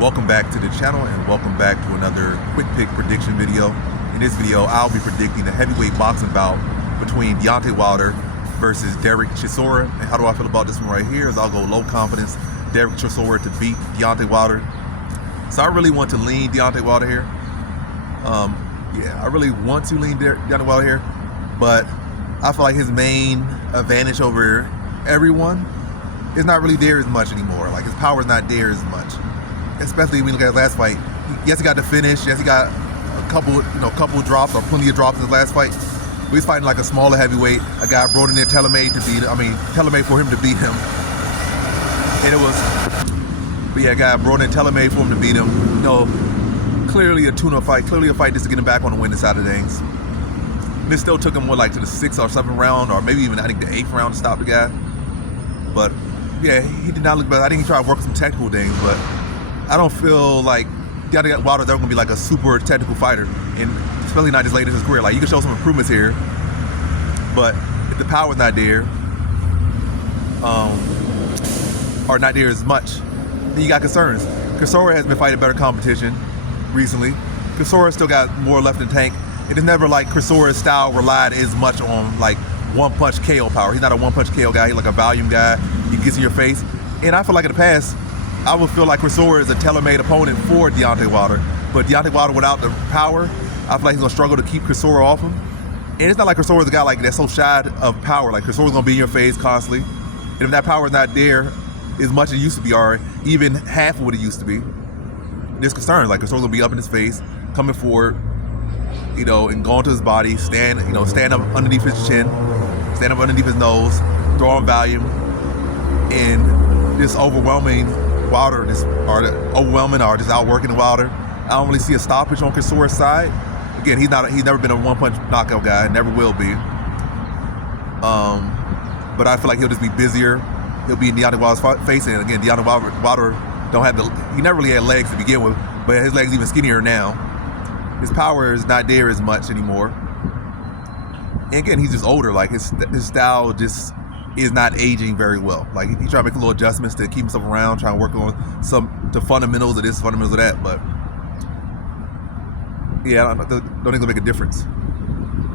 Welcome back to the channel and welcome back to another quick pick prediction video. In this video, I'll be predicting the heavyweight boxing bout between Deontay Wilder versus Derek Chisora. And how do I feel about this one right here is I'll go low confidence Derek Chisora to beat Deontay Wilder. So I really want to lean Deontay Wilder here. I really want to lean Deontay Wilder here, but I feel like his main advantage over everyone is not really there as much anymore. Like his power is not there as much. Especially when you look at his last fight. Yes, he got the finish. Yes, he got a couple drops or plenty of drops in his last fight. But he's fighting like a smaller heavyweight. A guy brought in there tailor-made for him to beat him. And it was, a guy brought in tailor-made for him to beat him. Clearly a tune-up fight. Clearly a fight just to get him back on the winning side of things. And it still took him to the 6th or 7th round, or maybe even I think the 8th round to stop the guy. But yeah, he did not look bad. I think he tried to work some technical things, but I don't feel like Deontay Wilder's ever going to be like a super technical fighter, and especially not this late in his career. Like, you can show some improvements here, but if the power's not there, or not there as much, then you got concerns. Chisora has been fighting better competition recently. Chisora still got more left in the tank. It is never like Chisora's style relied as much on like one-punch KO power. He's not a one-punch KO guy. He's like a volume guy. He gets in your face. And I feel like in the past, I would feel like Chisora is a tailor-made opponent for Deontay Wilder. But Deontay Wilder without the power, I feel like he's gonna struggle to keep Chisora off him. And it's not like Chisora's a guy like that's so shy of power. Like Chisora's gonna be in your face constantly. And if that power is not there as much as it used to be, or even half of what it used to be, there's concerns. Like Chisora's gonna be up in his face, coming forward, and going to his body, stand up underneath his chin, stand up underneath his nose, throwing volume, and this overwhelming Wilder, just outworking the Wilder. I don't really see a stoppage on Chisora's side. Again, he's never been a one-punch knockout guy, never will be. But I feel like he'll just be busier. He'll be in Deontay Wilder's face, and again, Deontay Wilder he never really had legs to begin with, but his legs even skinnier now. His power is not there as much anymore. And again, he's just older. Like his style just is not aging very well. Like he trying to make a little adjustments to keep himself around, trying to work on the fundamentals of this, fundamentals of that. But yeah, I don't think it'll make a difference.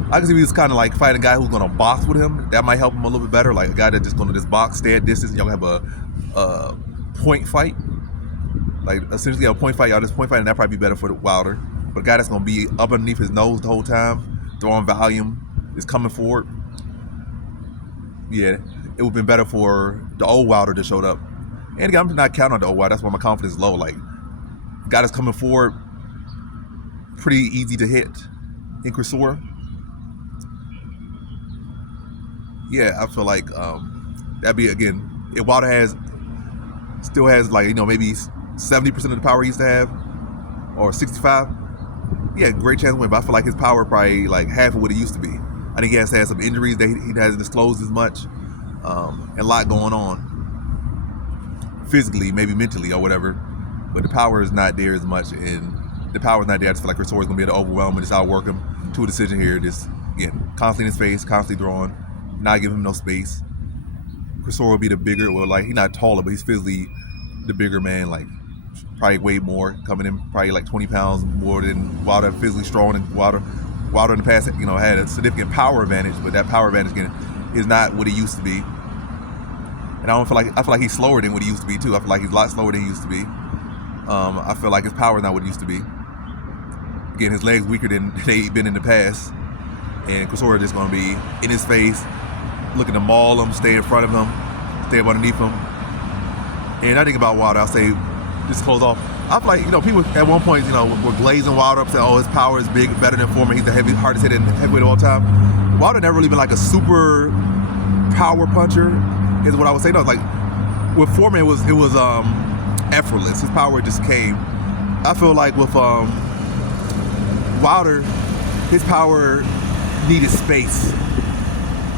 I can see he was kind of like fighting a guy who's gonna box with him. That might help him a little bit better. Like a guy that's just gonna just box, stay at distance. Y'all have a point fight. Like essentially a point fight. Y'all just point fight, and that'd probably be better for the Wilder. But a guy that's gonna be up underneath his nose the whole time, throwing volume, is coming forward. Yeah, it would have been better for the old Wilder that showed up. And again, I'm not counting on the old Wilder. That's why my confidence is low. Like, the guy that's coming forward, pretty easy to hit in Chisora. Yeah, I feel like that'd be, again, if Wilder still has like, maybe 70% of the power he used to have, or 65, yeah, great chance to win. But I feel like his power probably like half of what it used to be. I think he has had some injuries that he hasn't disclosed as much, and a lot going on physically, maybe mentally or whatever. But the power is not there as much, and the power is not there. I just feel like Chisora's gonna be able to overwhelm and just outwork him to a decision here. Just again, constantly in his face, constantly throwing, not giving him no space. Chisora will be the bigger, he's not taller, but he's physically the bigger man. Like probably way more, coming in probably like 20 pounds more than Wilder, physically strong than Wilder. Wilder in the past, had a significant power advantage, but that power advantage again is not what it used to be. And I feel like he's slower than what he used to be too. I feel like he's a lot slower than he used to be. I feel like his power is not what it used to be. Again, his legs weaker than they've been in the past. And Chisora just going to be in his face, looking to maul him, stay in front of him, stay up underneath him. And I think about Wilder, I'll say, just close off. I feel like, people at one point, were glazing Wilder up, saying, oh, his power is big, better than Foreman. He's the hardest hitting heavyweight of all time. Wilder never really been like a super power puncher, is what I would say. No, like with Foreman, it was effortless. His power just came. I feel like with Wilder, his power needed space.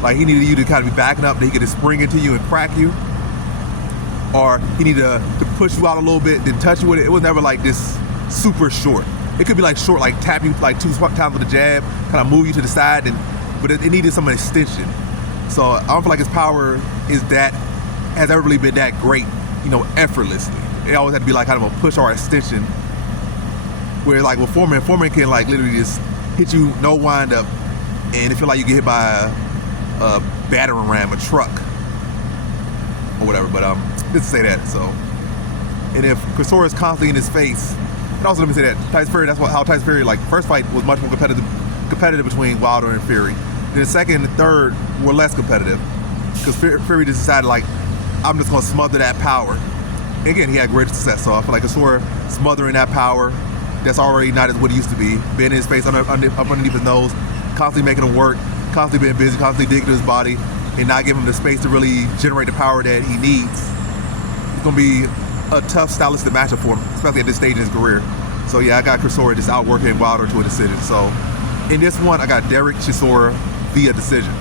Like he needed you to kind of be backing up, that he could just spring into you and crack you. Or he needed to push you out a little bit, then touch you with it. It was never like this super short. It could be like short, like tap you like 2 times with a jab, kind of move you to the side, but it needed some extension. So I don't feel like his power has ever really been that great, effortlessly. it always had to be like kind of a push or extension. Where like with Foreman can like literally just hit you no wind up, and it feel like you get hit by a battering ram, a truck, or whatever. But just to say that. So, and if Chisora is constantly in his face, and also let me say that Tyson Fury, how Tyson Fury, like first fight was much more competitive between Wilder and Fury. Then the second and third were less competitive because Fury just decided like, I'm just gonna smother that power. And again, he had great success. So I feel like Chisora smothering that power that's already not as what it used to be, being in his face up underneath his nose, constantly making him work, constantly being busy, constantly digging to his body, and not giving him the space to really generate the power that he needs. It's gonna be a tough stylistic matchup for him, especially at this stage in his career. So yeah, I got Chisora just outworking Wilder to a decision. So in this one, I got Derek Chisora via decision.